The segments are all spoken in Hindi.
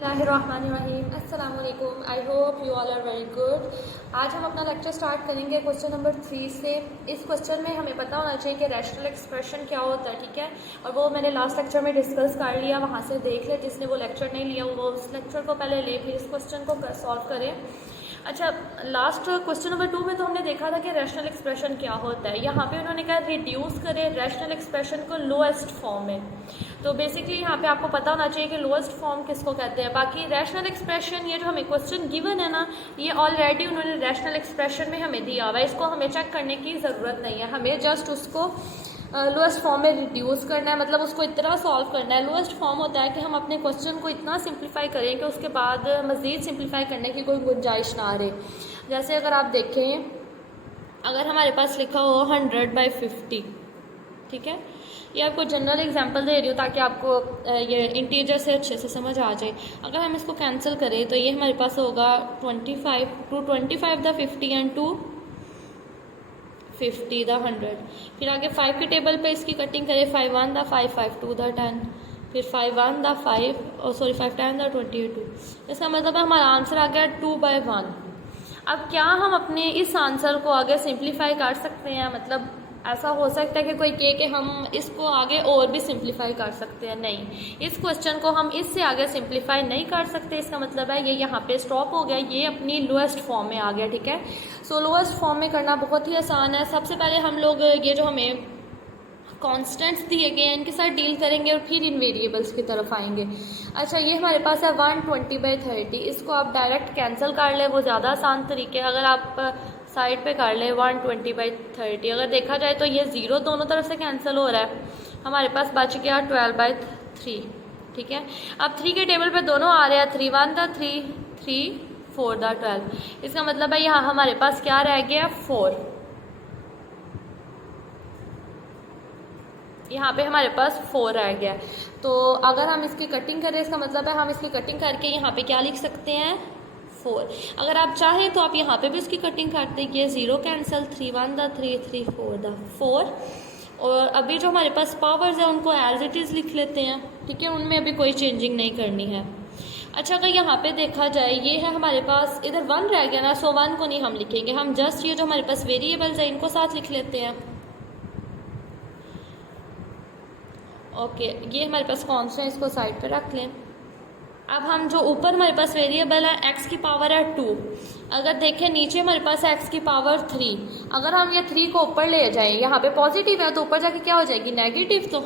बिस्मिल्लाहिर्रहमानिर्रहीम। अस्सलाम वालेकुम। I hope you all are very good. आज हम अपना लेक्चर स्टार्ट करेंगे क्वेश्चन नंबर 3 से। इस क्वेश्चन में हमें पता होना चाहिए कि रैशनल एक्सप्रेशन क्या होता है, ठीक है। और वो मैंने लास्ट लेक्चर में डिस्कस कर लिया, वहाँ से देख ले। जिसने वो लेक्चर नहीं लिया वो उस लेक्चर को पहले ले, फिर इस क्वेश्चन को सॉल्व करें। अच्छा, लास्ट क्वेश्चन नंबर 2 में तो हमने देखा था कि रैशनल एक्सप्रेशन क्या होता है। यहाँ पे उन्होंने कहा रिड्यूस करें रैशनल एक्सप्रेशन को लोएस्ट फॉर्म में। तो बेसिकली यहाँ पे आपको पता होना चाहिए कि लोएस्ट फॉर्म किसको कहते हैं। बाकी रैशनल एक्सप्रेशन, ये जो हमें क्वेश्चन गिवन है ना, ये ऑलरेडी उन्होंने रैशनल एक्सप्रेशन में हमें दिया हुआ है। इसको हमें चेक करने की ज़रूरत नहीं है, हमें जस्ट उसको लोएस्ट फॉर्म में रिड्यूस करना है, मतलब उसको इतना सॉल्व करना है। लोएस्ट फॉर्म होता है कि हम अपने क्वेश्चन को इतना सिंप्लीफाई करें कि उसके बाद मज़ीद सिंप्लीफाई करने की कोई गुंजाइश ना रहे। जैसे अगर आप देखें, अगर हमारे पास लिखा हो 100/50, ठीक है। ये आपको जनरल एग्जांपल दे रही हूँ ताकि आपको ये इंटीजर से अच्छे से समझ आ जाए। अगर हम इसको कैंसिल करें तो ये हमारे पास होगा 25 एंड 50 द 100। फिर आगे 5 के टेबल पे इसकी कटिंग करें, 5 1 द 5, 5 2 द 10, फिर 5 1 द 5 और 5 10 द 22। इसका मतलब है हमारा आंसर आ गया 2/1। अब क्या हम अपने इस आंसर को आगे सिंप्लीफाई कर सकते हैं? मतलब ऐसा हो सकता है कि कोई कहे कि हम इसको आगे और भी सिंप्लीफाई कर सकते हैं। नहीं, इस क्वेश्चन को हम इससे आगे सिंप्लीफाई नहीं कर सकते। इसका मतलब है ये यहाँ पे स्टॉप हो गया, ये अपनी लोएस्ट फॉर्म में आ गया, ठीक है। सो लोएस्ट फॉर्म में करना बहुत ही आसान है। सबसे पहले हम लोग ये जो हमें कॉन्स्टेंट्स दिए गए हैं इनके साथ डील करेंगे और फिर इन वेरिएबल्स की तरफ आएंगे। अच्छा, ये हमारे पास है 120/30। इसको आप डायरेक्ट कैंसिल कर ले, वो ज़्यादा आसान तरीके। अगर आप साइड पे कर ले 120/30, अगर देखा जाए तो ये 0 दोनों तरफ से कैंसिल हो रहा है। हमारे पास बच गया 12/3, ठीक है। अब 3 के टेबल पे दोनों आ रहे हैं, 3 1 द 3, 3 4 द 12। इसका मतलब है यहाँ हमारे पास क्या रह गया, 4। यहाँ पे हमारे पास 4 रह गया। तो अगर हम इसकी कटिंग करें, इसका मतलब है हम इसकी कटिंग करके यहाँ पे क्या लिख सकते हैं, 4। अगर आप चाहें तो आप यहाँ पे भी इसकी कटिंग करते हैं, ये 0 कैंसिल, 3 1 द 3, 3 4 द 4। और अभी जो हमारे पास पावर्स है उनको एज इट इज़ लिख लेते हैं, ठीक है। उनमें अभी कोई चेंजिंग नहीं करनी है। अच्छा, अगर यहाँ पे देखा जाए, ये है हमारे पास, इधर 1 रह गया ना, सो 1 को नहीं हम लिखेंगे, हम जस्ट ये जो हमारे पास वेरिएबल्स है इनको साथ लिख लेते हैं। ओके, ये हमारे पास कॉन्स्टेंट, इसको साइड पे रख लें। अब हम जो ऊपर हमारे पास वेरिएबल है x की पावर है 2, अगर देखें नीचे हमारे पास है x की पावर 3। अगर हम ये 3 को ऊपर ले जाएं, यहाँ पे पॉजिटिव है तो ऊपर जाके क्या हो जाएगी, नेगेटिव, तो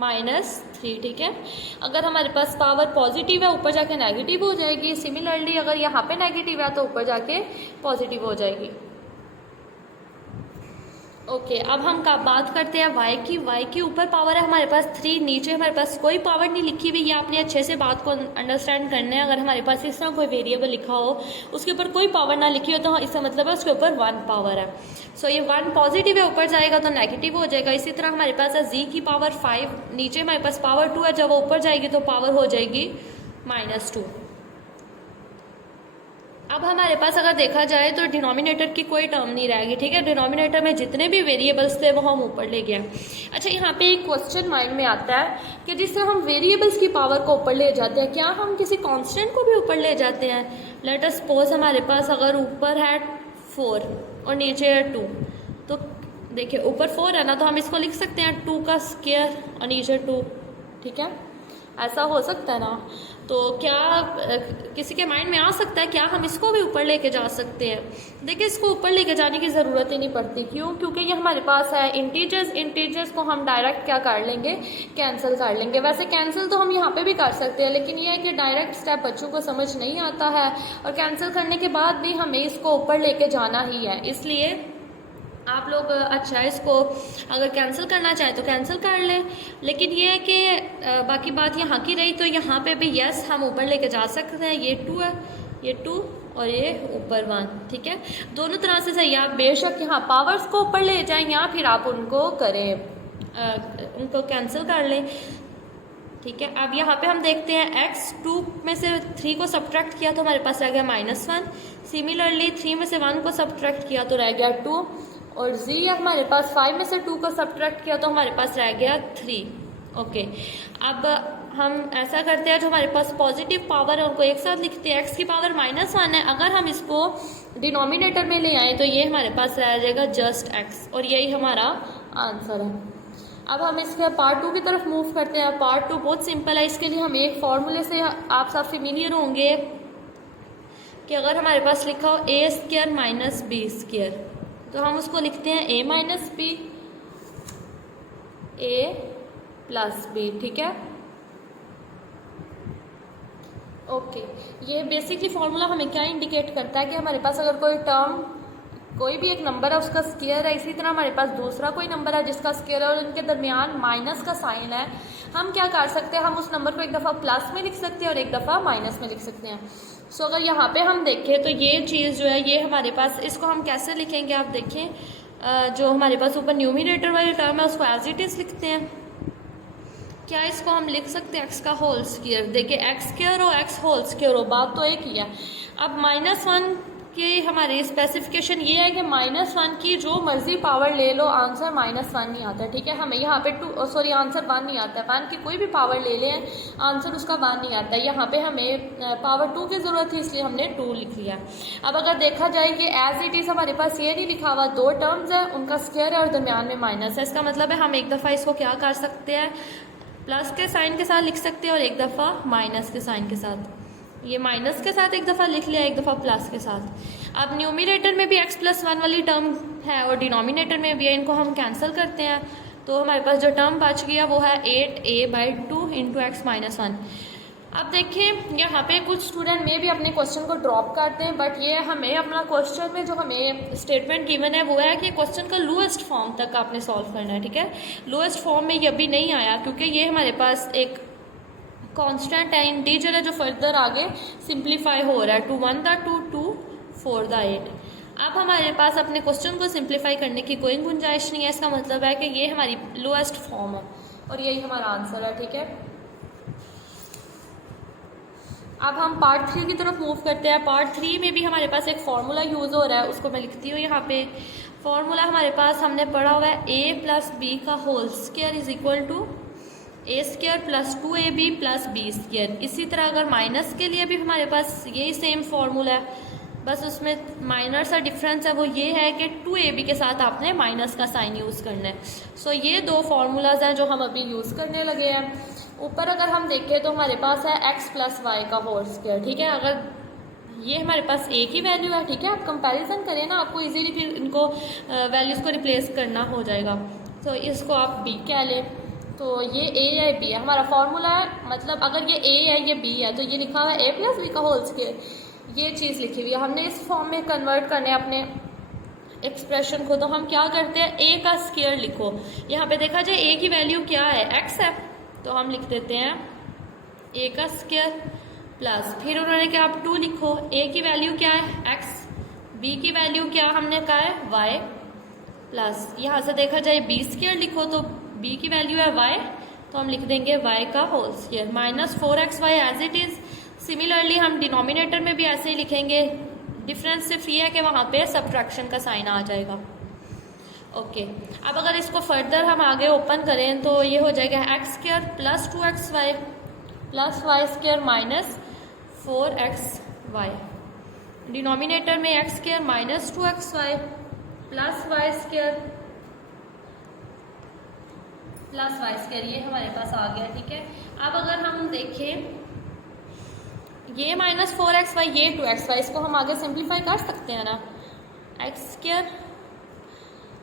-3, ठीक है। अगर हमारे पास पावर पॉजिटिव है ऊपर जाके नेगेटिव हो जाएगी। सिमिलरली अगर यहाँ पे नेगेटिव है तो ऊपर जाके पॉजिटिव हो जाएगी। ओके, अब हम बात करते हैं y की। y की ऊपर पावर है हमारे पास 3, नीचे हमारे पास कोई पावर नहीं लिखी हुई। ये आपने अच्छे से बात को अंडरस्टैंड करना है। अगर हमारे पास इस तरह कोई वेरिएबल लिखा हो, उसके ऊपर कोई पावर ना लिखी हो, तो इसका मतलब है उसके ऊपर 1 पावर है। सो ये 1 पॉजिटिव है, ऊपर जाएगा तो नेगेटिव हो जाएगा। इसी तरह हमारे पास है z की पावर 5, नीचे हमारे पास पावर 2 है, जब वो ऊपर जाएगी तो पावर हो जाएगी -2। अब हमारे पास अगर देखा जाए तो डिनोमिनेटर की कोई टर्म नहीं रहेगी, ठीक है। डिनोमिनेटर में जितने भी वेरिएबल्स थे वो हम ऊपर ले गए। अच्छा, यहाँ पे एक क्वेश्चन माइंड में आता है कि जिस तरह हम वेरिएबल्स की पावर को ऊपर ले जाते हैं, क्या हम किसी कांस्टेंट को भी ऊपर ले जाते हैं? लेट अस सपोज हमारे पास अगर ऊपर है 4 और नीचे है 2, तो देखिए ऊपर 4 है ना, तो हम इसको लिख सकते हैं 2 का स्क्वायर और नीचे 2, ठीक है। ऐसा हो सकता है ना। तो क्या किसी के माइंड में आ सकता है क्या हम इसको भी ऊपर लेके जा सकते हैं? देखिए, इसको ऊपर लेके जाने की ज़रूरत ही नहीं पड़ती। क्यों? क्योंकि ये हमारे पास है इंटीजर्स को हम डायरेक्ट क्या कर लेंगे, कैंसिल कर लेंगे। वैसे कैंसिल तो हम यहाँ पे भी कर सकते हैं, लेकिन ये है कि डायरेक्ट स्टेप बच्चों को समझ नहीं आता है, और कैंसिल करने के बाद भी हमें इसको ऊपर लेके जाना ही है। इसलिए आप लोग अच्छा इसको अगर कैंसिल करना चाहें तो कैंसिल कर लें, लेकिन ये है कि बाकी बात यहाँ की रही, तो यहाँ पे भी यस हम ऊपर लेके जा सकते हैं। ये 2 है, ये 2 और ये ऊपर 1, ठीक है। दोनों तरह से सही है। आप बेशक यहाँ पावर्स को ऊपर ले जाएं या फिर आप उनको करें, उनको कैंसिल कर लें, ठीक है। अब यहाँ पे हम देखते हैं x 2 में से 3 को सब्ट्रैक्ट किया तो हमारे पास रह गया -1। सिमिलरली 3 में से 1 को सब्ट्रैक्ट किया तो रह गया 2, और z हमारे पास 5 में से 2 को सब्ट्रैक्ट किया तो हमारे पास रह गया 3। ओके, अब हम ऐसा करते हैं, जो हमारे पास पॉजिटिव पावर है उनको एक साथ लिखते हैं। एक्स की पावर -1 है, अगर हम इसको डिनोमिनेटर में ले आए तो ये हमारे पास रह जाएगा जस्ट एक्स, और यही हमारा आंसर है। अब हम इसके पार्ट 2 की तरफ मूव करते हैं। पार्ट 2 बहुत सिंपल है। इसके लिए हम एक फॉर्मूले से आप सब फेमिलियर होंगे कि अगर हमारे पास लिखा हो a² माइनस b², तो हम उसको लिखते हैं a minus b a plus b, ठीक है। ओके, ये बेसिकली फॉर्मूला हमें क्या इंडिकेट करता है कि हमारे पास अगर कोई टर्म, कोई भी एक नंबर है उसका स्क्वायर है, इसी तरह हमारे पास दूसरा कोई नंबर है जिसका स्क्वायर है और उनके दरमियान माइनस का साइन है, हम क्या कर सकते हैं, हम उस नंबर को एक दफ़ा प्लस में लिख सकते हैं और एक दफ़ा माइनस में लिख सकते हैं। सो अगर यहाँ पे हम देखें तो ये चीज़ जो है ये हमारे पास, इसको हम कैसे लिखेंगे आप देखें, जो हमारे पास ऊपर न्यूमिनेटर वाली टर्म है उसको एज इट इज़ लिखते हैं। क्या इसको हम लिख सकते हैं एक्स का होल स्क्वायर। देखिए एक्स स्क्वायर हो एक्स होल स्क्वायर हो, बात तो एक ही है। अब -1 की हमारी स्पेसिफिकेशन ये है कि -1 की जो मर्जी पावर ले लो, आंसर -1 नहीं आता, ठीक है। हमें यहाँ पे आंसर 1 नहीं आता है। 1 की कोई भी पावर ले लें, आंसर उसका 1 नहीं आता है। यहाँ पे हमें पावर 2 की ज़रूरत थी, इसलिए हमने 2 लिख लिया। अब अगर देखा जाए कि एज इट इज़ हमारे पास ये नहीं लिखा हुआ, 2 टर्म्स है, उनका स्क्वायर है और दरमियान में माइनस है, इसका मतलब है हम एक दफ़ा इसको क्या कर सकते हैं, प्लस के साइन के साथ लिख सकते हैं और एक दफ़ा माइनस के साइन के साथ। ये माइनस के साथ एक दफ़ा लिख लिया, एक दफ़ा प्लस के साथ। अब न्यूमिनेटर में भी x+1 वाली टर्म है और डिनोमिनेटर में भी है, इनको हम कैंसिल करते हैं तो हमारे पास जो टर्म बच गया वो है 8a/2 × x - 1। अब देखिए यहाँ पे कुछ स्टूडेंट में भी अपने क्वेश्चन को ड्रॉप करते हैं, बट ये हमें अपना क्वेश्चन में जो हमें स्टेटमेंट गिवन है वो है कि क्वेश्चन का लोएस्ट फॉर्म तक आपने सॉल्व करना है, ठीक है। लोएस्ट फॉर्म में ये अभी नहीं आया क्योंकि ये हमारे पास एक कांस्टेंट है, इंटीजर है, जो फर्दर आगे सिंप्लीफाई हो रहा है। 2 1 दा 2 2 4 दा 8। अब हमारे पास अपने क्वेश्चन को सिंप्लीफाई करने की कोई गुंजाइश नहीं है, इसका मतलब है कि ये हमारी लोएस्ट फॉर्म है और यही हमारा आंसर है, ठीक है। अब हम पार्ट 3 की तरफ मूव करते हैं। पार्ट 3 में भी हमारे पास एक फार्मूला यूज़ हो रहा है, उसको मैं लिखती हूँ यहाँ पे। फार्मूला हमारे पास हमने पढ़ा हुआ है a + b का whole square is equal to a² + 2ab + b²। इसी तरह अगर माइनस के लिए भी हमारे पास यही सेम फार्मूला है, बस उसमें माइनर सा डिफरेंस है, वो ये है कि 2ab के साथ आपने माइनस का साइन यूज़ करना है। सो ये 2 फार्मूलाज हैं जो हम अभी यूज़ करने लगे हैं। ऊपर अगर हम देखें तो हमारे पास है x + y का होल स्क्वायर, ठीक है। अगर ये हमारे पास a की वैल्यू है, ठीक है, आप कंपैरिजन करें ना, आपको इजीली फिर इनको वैल्यूज़ को रिप्लेस करना हो जाएगा। तो इसको आप b कह लें, तो ये a है b है, हमारा फार्मूला है। मतलब अगर ये a है ये b है तो ये लिखा हुआ है a + b का होल स्क्वायर, ये चीज़ लिखी हुई है। हमने इस फॉर्म में कन्वर्ट करने अपने एक्सप्रेशन को, तो हम क्या करते हैं, a का स्क्वायर लिखो। यहाँ पे देखा जाए a की वैल्यू क्या है, x है, तो हम लिख देते हैं a का स्क्वायर प्लस, फिर उन्होंने कहा आप 2 लिखो, a की वैल्यू क्या है x, b की वैल्यू क्या हमने कहा है y, प्लस यहाँ से देखा जाए b² लिखो तो b की वैल्यू है y, तो हम लिख देंगे y का whole square -4xy as it is. Similarly हम डिनोमिनेटर में भी ऐसे ही लिखेंगे, डिफरेंस सिर्फ ये है कि वहाँ पे सब्ट्रैक्शन का साइन आ जाएगा। ओके, अब अगर इसको फर्दर हम आगे ओपन करें तो ये हो जाएगा x² + 2xy + y² - 4xy। Denominator में x² - 2xy + y² ये हमारे पास आ गया, ठीक है। अब अगर हम देखें ये -4xy ये 2xy, इसको हम आगे सिंप्लीफाई कर सकते हैं ना, x²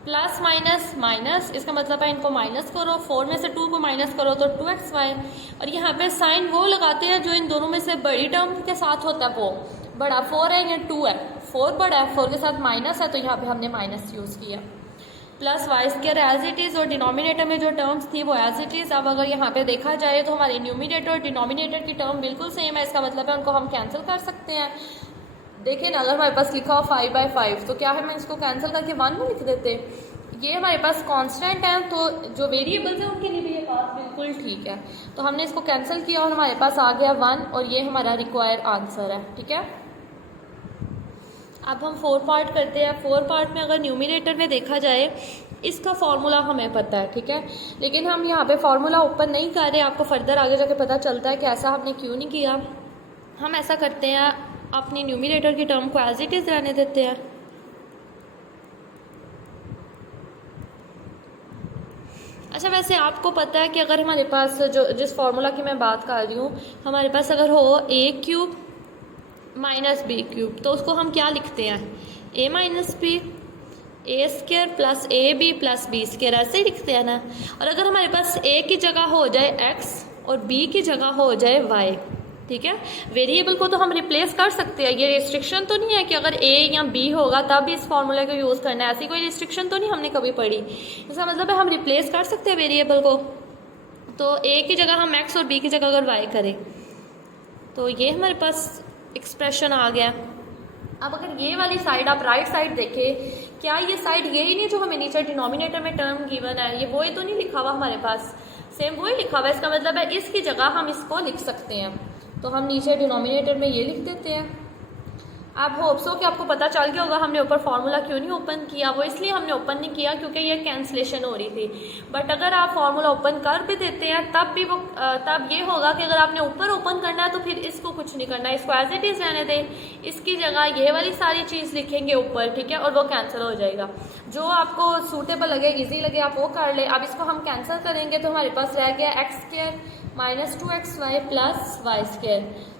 प्लस माइनस माइनस, इसका मतलब है इनको माइनस करो, 4 में से 2 को माइनस करो तो 2xy, और यहाँ पे साइन वो लगाते हैं जो इन दोनों में से बड़ी टर्म के साथ होता है, वो बड़ा 4 है या 2 है, 4 बड़ा है, 4 के साथ माइनस है तो यहाँ पे हमने माइनस यूज़ किया, plus y² as it is, और डिनोमिनेटर में जो टर्म्स थी वो एज इट इज़। अब अगर यहाँ पे देखा जाए तो हमारे न्यूमिनेटर और डिनोमिनेटर की टर्म बिल्कुल सेम है, इसका मतलब है उनको हम कैंसिल कर सकते हैं। देखिए ना, अगर हमारे पास लिखा हो 5/5 तो क्या है, मैं इसको कैंसिल करके 1 में लिख देते। ये हमारे पास कांस्टेंट है, तो जो वेरिएबल्स हैं उनके लिए भी ये बात बिल्कुल ठीक है। तो हमने इसको कैंसिल किया और हमारे पास आ गया 1, और ये हमारा रिक्वायर्ड आंसर है, ठीक है। अब हम 4 पार्ट करते हैं। 4 पार्ट में अगर न्यूमिनेटर में देखा जाए इसका फॉर्मूला हमें पता है, ठीक है। लेकिन हम यहाँ पे फॉर्मूला ओपन नहीं कर रहे, आपको फर्दर आगे जाके पता चलता है कि ऐसा हमने क्यों नहीं किया। हम ऐसा करते हैं, अपनी न्यूमिनेटर की टर्म को एज इट इज़ रहने देते हैं। अच्छा, वैसे आपको पता है कि अगर हमारे पास जिस फार्मूला की मैं बात कर रही हूँ, हमारे पास अगर हो a cube minus b cube, तो उसको हम क्या लिखते हैं, a minus b, a square plus a b plus b square, ऐसे ही लिखते हैं ना। और अगर हमारे पास a की जगह हो जाए x और b की जगह हो जाए y, ठीक है, वेरिएबल को तो हम रिप्लेस कर सकते हैं। ये रिस्ट्रिक्शन तो नहीं है कि अगर a या b होगा तब इस फॉर्मूले को यूज़ करना है, ऐसी कोई रिस्ट्रिक्शन तो नहीं हमने कभी पढ़ी। इसका मतलब है हम रिप्लेस कर सकते हैं वेरिएबल को। तो a की जगह हम x और b की जगह अगर y करें तो ये हमारे पास एक्सप्रेशन आ गया। अब अगर ये वाली साइड आप राइट साइड देखें, क्या ये साइड यही नहीं जो हमें नीचे डिनोमिनेटर में टर्म गिवन है, ये वही तो नहीं लिखा हुआ हमारे पास, सेम वही लिखा हुआ है। इसका मतलब है इसकी जगह हम इसको लिख सकते हैं, तो हम नीचे डिनोमिनेटर में ये लिख देते हैं। आप होप्स हो कि आपको पता चल गया होगा हमने ऊपर फार्मूला क्यों नहीं ओपन किया। वो इसलिए हमने ओपन नहीं किया क्योंकि ये कैंसलेशन हो रही थी। बट अगर आप फार्मूला ओपन कर भी देते हैं तब भी वो तब ये होगा कि अगर आपने ऊपर ओपन करना है तो फिर इसको कुछ नहीं करना है, इसको एज इट इज़ रहने दें, इसकी जगह ये वाली सारी चीज़ लिखेंगे ऊपर, ठीक है, और वो कैंसिल हो जाएगा। जो आपको सूटेबल लगे, ईजी लगे, आप वो कर ले। अब इसको हम कैंसिल करेंगे तो हमारे पास रह गया x square minus 2xy plus y square.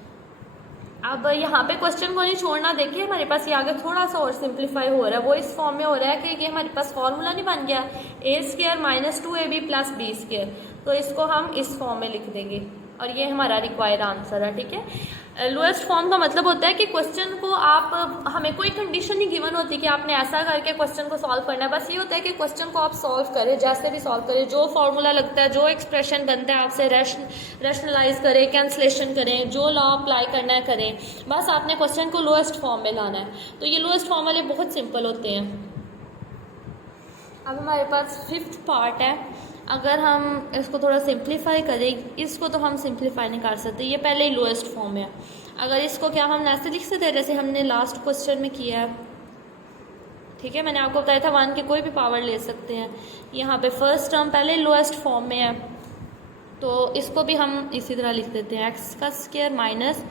अब यहाँ पे क्वेश्चन को नहीं छोड़ना, देखिए हमारे पास ये आगे थोड़ा सा और सिंप्लीफाई हो रहा है। वो इस फॉर्म में हो रहा है कि ये हमारे पास फॉर्मूला नहीं बन गया a square minus 2ab plus b square, तो इसको हम इस फॉर्म में लिख देंगे और ये हमारा रिक्वायर्ड आंसर है, ठीक है। लोएस्ट फॉर्म का मतलब होता है कि क्वेश्चन को आप, हमें कोई कंडीशन नहीं गिवन होती कि आपने ऐसा करके क्वेश्चन को सॉल्व करना है। बस ये होता है कि क्वेश्चन को आप सॉल्व करें, जैसे भी सॉल्व करें, जो फॉर्मूला लगता है, जो एक्सप्रेशन बनता है आपसे रैशनलाइज करें, कैंसलेशन करें, जो लॉ अप्लाई करना है करें। बस आपने क्वेश्चन को लोएस्ट फॉर्म में लाना है। तो ये लोएस्ट फॉर्म वाले बहुत सिंपल होते हैं। अब हमारे पास 5th पार्ट है। अगर हम इसको थोड़ा सिंप्लीफाई करें, इसको तो हम सिंप्लीफाई नहीं कर सकते, ये पहले ही लोएस्ट फॉर्म है। अगर इसको क्या हम ऐसे लिख सकते हैं जैसे हमने लास्ट क्वेश्चन में किया है, ठीक है। मैंने आपको बताया था 1 की कोई भी पावर ले सकते हैं। यहाँ पे फर्स्ट टर्म पहले लोएस्ट फॉर्म में है, तो इसको भी हम इसी तरह लिख देते हैं, एक्स का स्क्वायर माइनस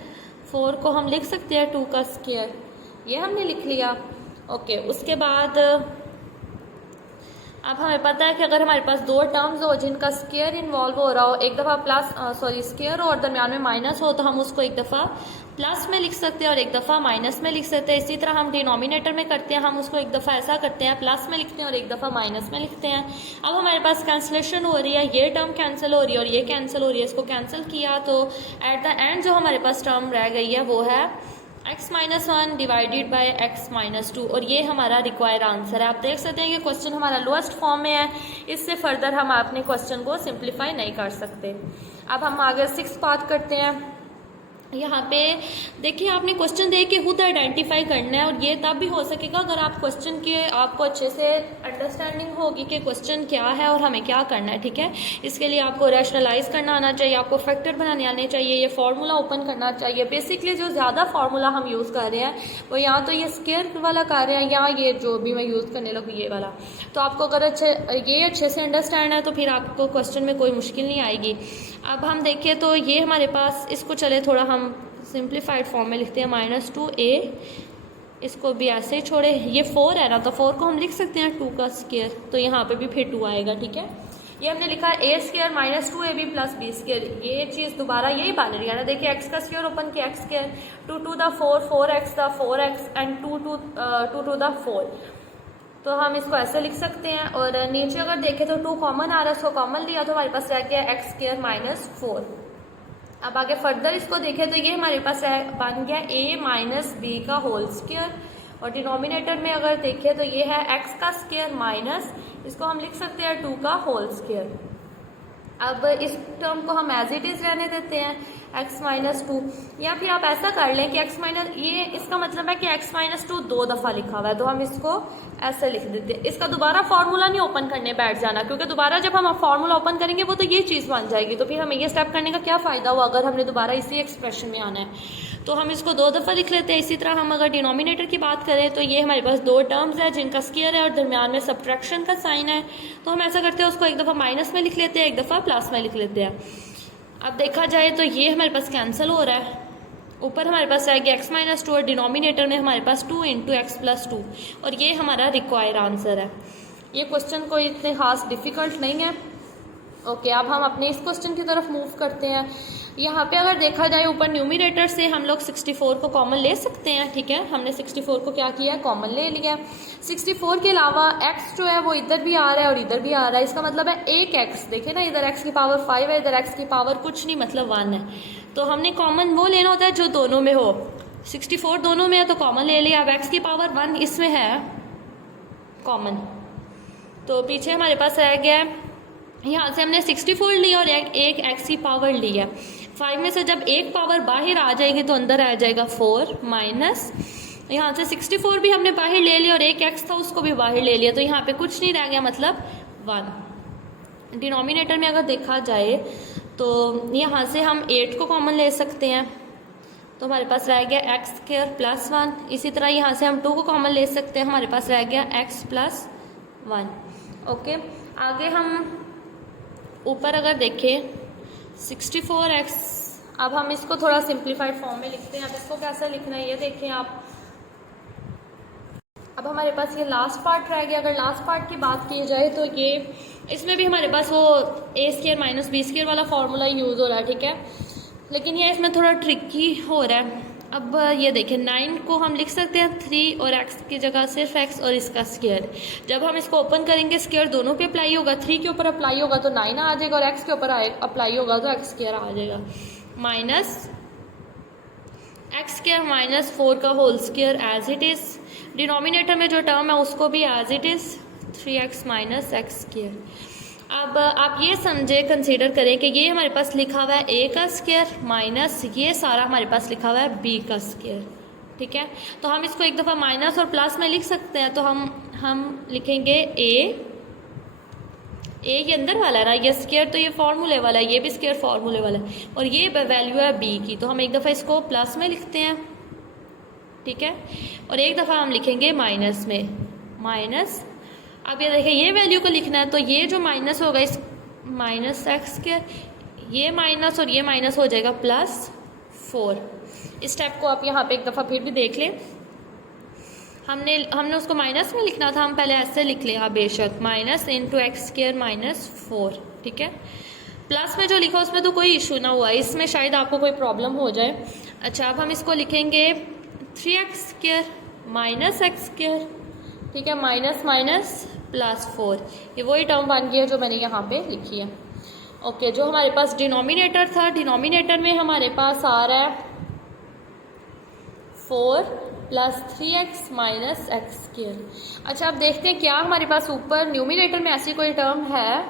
4 को हम लिख सकते हैं 2 का स्क्वायर, ये हमने लिख लिया। ओके, उसके बाद अब हमें पता है कि अगर हमारे पास दो टर्म्स हो जिनका स्क्वायर इन्वॉल्व हो रहा हो, एक दफ़ा प्लस स्क्वायर हो और दरम्यान में माइनस हो, तो हम उसको एक दफ़ा प्लस में लिख सकते हैं और एक दफ़ा माइनस में लिख सकते हैं। इसी तरह हम डिनोमिनेटर में करते हैं, हम उसको एक दफ़ा ऐसा करते हैं प्लस में लिखते हैं और एक दफ़ा माइनस में लिखते हैं। अब हमारे पास कैंसलेशन हो रही है, ये टर्म कैंसिल हो रही है और ये कैंसिल हो रही है, इसको कैंसिल किया तो एट द एंड जो हमारे पास टर्म रह गई है वो है x minus 1 divided by x minus 2, और ये हमारा रिक्वायर्ड आंसर है। आप देख सकते हैं कि क्वेश्चन हमारा लोएस्ट फॉर्म में है, इससे फर्दर हम अपने क्वेश्चन को सिंप्लीफाई नहीं कर सकते। अब हम आगे 6th पार्ट करते हैं। यहाँ पे देखिए, आपने क्वेश्चन देख के खुद आइडेंटिफाई करना है, और ये तब भी हो सकेगा अगर आप क्वेश्चन के आपको अच्छे से अंडरस्टैंडिंग होगी कि क्वेश्चन क्या है और हमें क्या करना है, ठीक है। इसके लिए आपको रैशनलाइज करना आना चाहिए, आपको फैक्टर बनाने आने चाहिए, ये फार्मूला ओपन करना चाहिए। बेसिकली जो ज़्यादा फार्मूला हम यूज़ कर रहे हैं वो यहाँ तो ये स्क्वायर वाला कर रहे हैं, या ये जो भी मैं यूज़ करने लगूँ ये वाला। तो आपको अगर अच्छे से अंडरस्टैंड है तो फिर आपको क्वेश्चन में कोई मुश्किल नहीं आएगी। अब हम देखें तो ये हमारे पास, इसको चले थोड़ा हम सिंप्लीफाइड फॉर्म में लिखते हैं, -2a, इसको भी ऐसे ही छोड़े, ये 4 है ना, तो 4 को हम लिख सकते हैं 2 का स्क्वायर, तो यहाँ पे भी फिर 2 आएगा, ठीक है। ये हमने लिखा है a square minus 2ab plus b square, ये चीज़ दोबारा यही बन रही है ना। देखिए x का स्क्वायर ओपन किया, x square, 2 to the 4, 4x the 4x and 2 to the 4, तो हम इसको ऐसे लिख सकते हैं। और नीचे अगर देखें तो 2 कॉमन आ रहा है, उसको कॉमन लिया तो हमारे पास रह गया एक्स स्क्वायर माइनस 4। अब आगे फर्दर इसको देखें तो ये हमारे पास बन गया a माइनस बी का होल स्क्वायर, और डिनोमिनेटर में अगर देखें तो ये है x का स्क्वायर माइनस, इसको हम लिख सकते हैं 2 का होल स्क्वायर। अब इस टर्म को हम एज इट इज़ रहने देते हैं, x माइनस टू, या फिर आप ऐसा कर लें कि x माइनस, ये इसका मतलब है कि x माइनस टू 2 दफ़ा लिखा हुआ है, तो हम इसको ऐसे लिख देते हैं। इसका दोबारा फार्मूला नहीं ओपन करने बैठ जाना, क्योंकि दोबारा जब हम फार्मूला ओपन करेंगे वो तो ये चीज़ बन जाएगी, तो फिर हमें ये स्टेप करने का क्या फ़ायदा हुआ अगर हमने दोबारा इसी एक्सप्रेशन में आना है। तो हम इसको 2 दफ़ा लिख लेते हैं। इसी तरह हम अगर डिनोमिनेटर की बात करें तो ये हमारे पास 2 टर्म्स है जिनका स्क्वायर है और दरमियान में सब्ट्रैक्शन का साइन है, तो हम ऐसा करते हैं उसको एक दफ़ा माइनस में लिख लेते हैं, एक दफ़ा प्लस में लिख लेते हैं। अब देखा जाए तो ये हमारे पास कैंसिल हो रहा है, ऊपर हमारे पास आएगा x माइनस टू और डिनोमिनेटर में हमारे पास 2 इंटू एक्स प्लस टू, और ये हमारा रिक्वायर्ड आंसर है। ये क्वेश्चन कोई इतने खास डिफ़िकल्ट नहीं है। ओके, अब हम अपने इस क्वेश्चन की तरफ मूव करते हैं। यहाँ पे अगर देखा जाए ऊपर न्यूमिनेटर से हम लोग 64 को कॉमन ले सकते हैं, ठीक है। हमने 64 को क्या किया, कॉमन ले लिया। 64 के अलावा x जो है वो इधर भी आ रहा है और इधर भी आ रहा है, इसका मतलब है एक x, देखिए ना, इधर x की पावर 5 है, इधर x की पावर कुछ नहीं, मतलब 1 है। तो हमने कॉमन वो लेना होता है जो दोनों में हो। 64 दोनों में है तो कॉमन ले लिया। अब x की पावर 1 इसमें है कॉमन, तो पीछे हमारे पास रह गया है, यहाँ से हमने 64 लिया और एक x की पावर ली है। 5 में से जब एक पावर बाहर आ जाएगी तो अंदर आ जाएगा 4 माइनस, यहाँ से 64 भी हमने बाहर ले लिया और एक x था उसको भी बाहर ले लिया, तो यहाँ पे कुछ नहीं रह गया, मतलब 1। डिनोमिनेटर में अगर देखा जाए तो यहाँ से हम 8 को कॉमन ले सकते हैं, तो हमारे पास रह गया एक्स स्क्वायर प्लस 1। इसी तरह यहाँ से हम 2 को कॉमन ले सकते हैं, हमारे पास रह गया x प्लस 1। ओके, आगे हम ऊपर अगर देखें 64x, अब हम इसको थोड़ा सिंप्लीफाइड फॉर्म में लिखते हैं। अब इसको कैसे लिखना है ये देखें आप। अब हमारे पास ये लास्ट पार्ट रह गया। अगर लास्ट पार्ट की बात की जाए तो ये, इसमें भी हमारे पास वो a square minus b square वाला फार्मूला यूज़ हो रहा है, ठीक है, लेकिन ये इसमें थोड़ा ट्रिकी हो रहा है। अब ये देखें 9 को हम लिख सकते हैं 3 और x की जगह सिर्फ x और इसका स्क्वायर। जब हम इसको ओपन करेंगे स्क्वायर दोनों पे अप्लाई होगा, 3 के ऊपर अप्लाई होगा तो 9 आ जाएगा और x के ऊपर अप्लाई होगा तो x स्क्वायर आ जाएगा। माइनस x स्क्वायर माइनस 4 का whole square as it is, denominator में जो टर्म है उसको भी as it is 3x minus x square. अब आप ये समझे, कंसीडर करें कि ये हमारे पास लिखा हुआ है a का स्क्वायर माइनस ये सारा हमारे पास लिखा हुआ है b का स्क्वायर, ठीक है। तो हम इसको एक दफ़ा माइनस और प्लस में लिख सकते हैं, तो हम लिखेंगे a ये अंदर वाला है ना, ये स्क्वायर तो ये फार्मूले वाला है, ये भी स्क्वायर फार्मूले वाला है, और ये वैल्यू है b की, तो हम एक दफ़ा इसको प्लस में लिखते हैं, ठीक है, और एक दफ़ा हम लिखेंगे माइनस में, माइनस। अब ये देखिए ये वैल्यू को लिखना है, तो ये जो माइनस होगा इस माइनस एक्स के, ये माइनस और ये माइनस हो जाएगा प्लस 4। इस स्टेप को आप यहाँ पे एक दफ़ा फिर भी देख लें। हमने उसको माइनस में लिखना था, हम पहले ऐसे लिख लें, हाँ बेशक, minus into x square minus 4, ठीक है। प्लस में जो लिखा उसमें तो कोई इशू ना हुआ, इसमें शायद आपको कोई प्रॉब्लम हो जाए। अच्छा, अब हम इसको लिखेंगे 3x square minus x square, ठीक है, माइनस माइनस प्लस 4, ये वही टर्म बन गई है जो मैंने यहाँ पे लिखी है। ओके, जो हमारे पास डिनोमिनेटर था, डिनोमिनेटर में हमारे पास आ रहा है 4 plus 3x minus x square. अच्छा, अब देखते हैं क्या हमारे पास ऊपर न्यूमिनेटर में ऐसी कोई टर्म है।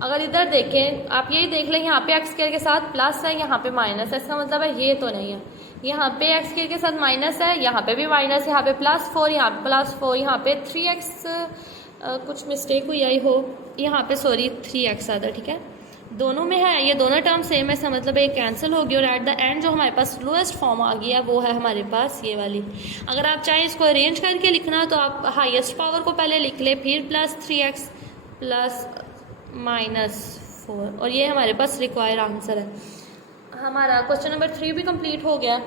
अगर इधर देखें, आप यही देख लें, यहाँ पे एक्स स्क्वायर के साथ प्लस है, यहाँ पे माइनस है, इसका मतलब है ये तो नहीं है। यहाँ पे एक्स स्क्वायर के साथ माइनस है, यहाँ पे भी माइनस, यहाँ पे प्लस 4, यहाँ पे प्लस 4, यहाँ पे 3x, कुछ मिस्टेक हुई आई हो, यहाँ पे सॉरी 3x आता, ठीक है, दोनों में है, ये दोनों टर्म सेम है, इसका मतलब ये कैंसिल हो गई और एट द एंड जो हमारे पास लोएस्ट फॉर्म आ गया वो है हमारे पास ये वाली। अगर आप चाहें इसको अरेंज करके लिखना तो आप हाईएस्ट पावर को पहले लिख ले, फिर प्लस 3x प्लस माइनस 4, और ये हमारे पास रिक्वायर्ड आंसर है। हमारा क्वेश्चन नंबर 3 भी कंप्लीट हो गया।